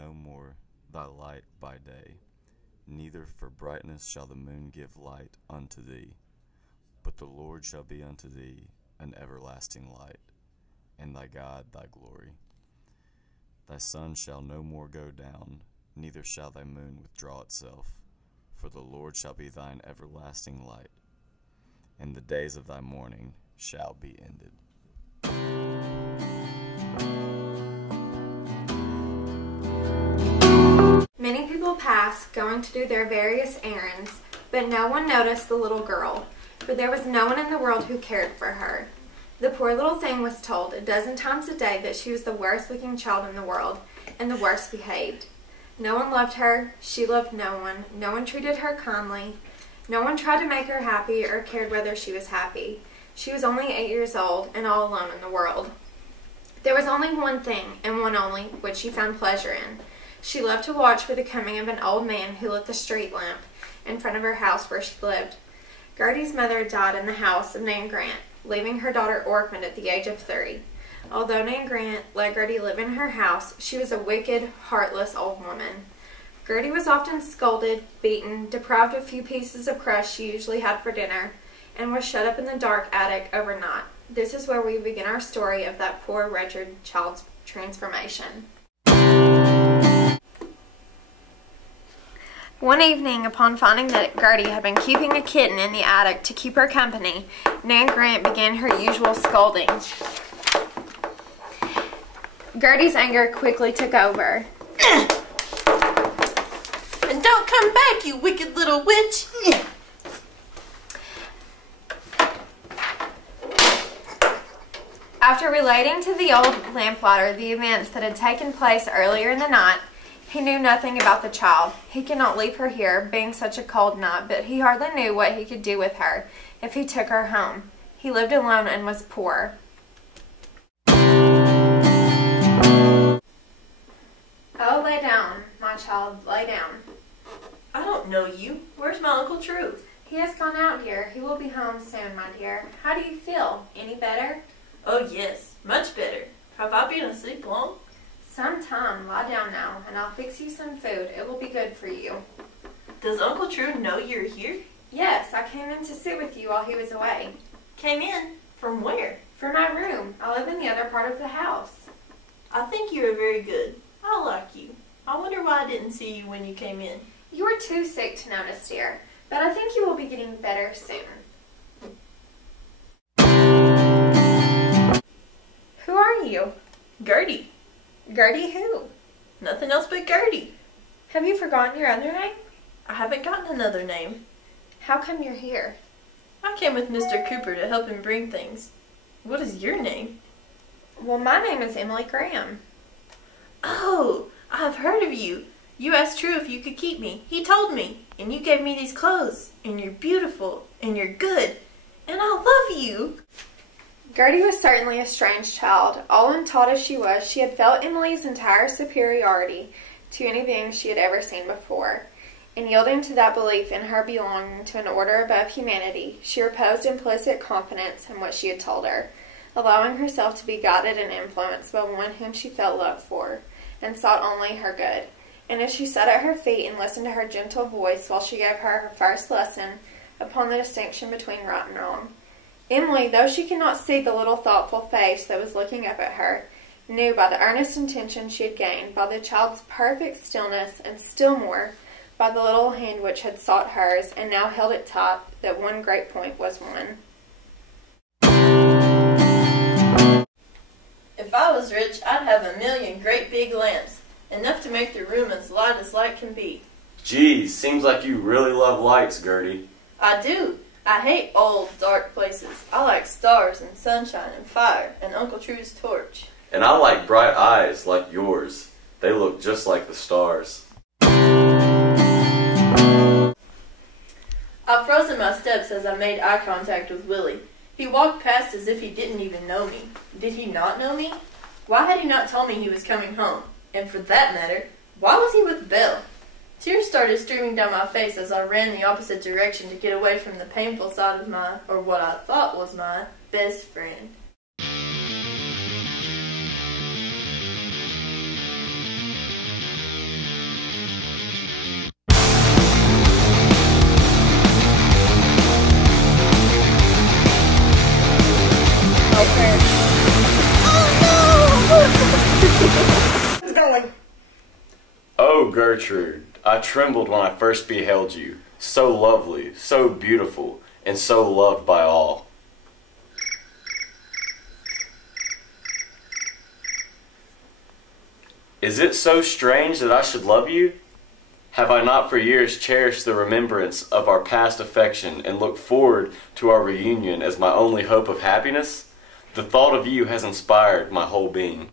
no more thy light by day, neither for brightness shall the moon give light unto thee. But the Lord shall be unto thee an everlasting light, and thy God thy glory. Thy sun shall no more go down, neither shall thy moon withdraw itself, for the Lord shall be thine everlasting light, and the days of thy mourning shall be ended. Many people passed, going to do their various errands, but no one noticed the little girl, for there was no one in the world who cared for her. The poor little thing was told a dozen times a day that she was the worst-looking child in the world, and the worst behaved. No one loved her, she loved no one treated her kindly, no one tried to make her happy or cared whether she was happy. She was only 8 years old and all alone in the world. There was only one thing, and one only, which she found pleasure in. She loved to watch for the coming of an old man who lit the street lamp in front of her house where she lived. Gertie's mother died in the house of Nan Grant, leaving her daughter orphaned at the age of 3. Although Nan Grant let Gertie live in her house, she was a wicked, heartless old woman. Gertie was often scolded, beaten, deprived of a few pieces of crust she usually had for dinner, and was shut up in the dark attic overnight. This is where we begin our story of that poor, wretched child's transformation. One evening, upon finding that Gertie had been keeping a kitten in the attic to keep her company, Nan Grant began her usual scolding. Gertie's anger quickly took over. And don't come back, you wicked little witch! After relating to the old lamplighter the events that had taken place earlier in the night, he knew nothing about the child. He could not leave her here, being such a cold night, but he hardly knew what he could do with her if he took her home. He lived alone and was poor. Oh, lay down, my child, lay down. I don't know you. Where's my Uncle True? He has gone out here. He will be home soon, my dear. How do you feel? Any better? Oh yes, much better. Have I been asleep long? Some time. Lie down now, and I'll fix you some food. It will be good for you. Does Uncle True know you're here? Yes, I came in to sit with you while he was away. Came in? From where? From my room. I live in the other part of the house. I think you are very good. I like you. I wonder why I didn't see you when you came in. You were too sick to notice, dear, but I think you will be getting better soon. Who are you? Gertie. Gertie who? Nothing else but Gertie. Have you forgotten your other name? I haven't gotten another name. How come you're here? I came with Mr. Cooper to help him bring things. What is your name? Well, my name is Emily Graham. Oh, I've heard of you. You asked True if you could keep me. He told me. And you gave me these clothes. And you're beautiful. And you're good. And I love you. Gertie was certainly a strange child. All untaught as she was, she had felt Emily's entire superiority to any being she had ever seen before. And yielding to that belief in her belonging to an order above humanity, she reposed implicit confidence in what she had told her, allowing herself to be guided and influenced by one whom she felt love for, and sought only her good. And as she sat at her feet and listened to her gentle voice while she gave her her first lesson upon the distinction between right and wrong, Emily, though she could not see the little thoughtful face that was looking up at her, knew by the earnest intention she had gained, by the child's perfect stillness, and still more, by the little hand which had sought hers and now held it tight, that one great point was won. If I was rich, I'd have 1,000,000 great big lamps, enough to make the room as light can be. Geez, seems like you really love lights, Gertie. I do. I hate old, dark places. I like stars and sunshine and fire and Uncle True's torch. And I like bright eyes like yours. They look just like the stars. I froze in my steps as I made eye contact with Willie. He walked past as if he didn't even know me. Did he not know me? Why had he not told me he was coming home? And for that matter, why was he with Belle? Tears started streaming down my face as I ran the opposite direction to get away from the painful side of my, or what I thought was my, best friend. Oh, Gertrude, I trembled when I first beheld you, so lovely, so beautiful, and so loved by all. Is it so strange that I should love you? Have I not for years cherished the remembrance of our past affection and looked forward to our reunion as my only hope of happiness? The thought of you has inspired my whole being.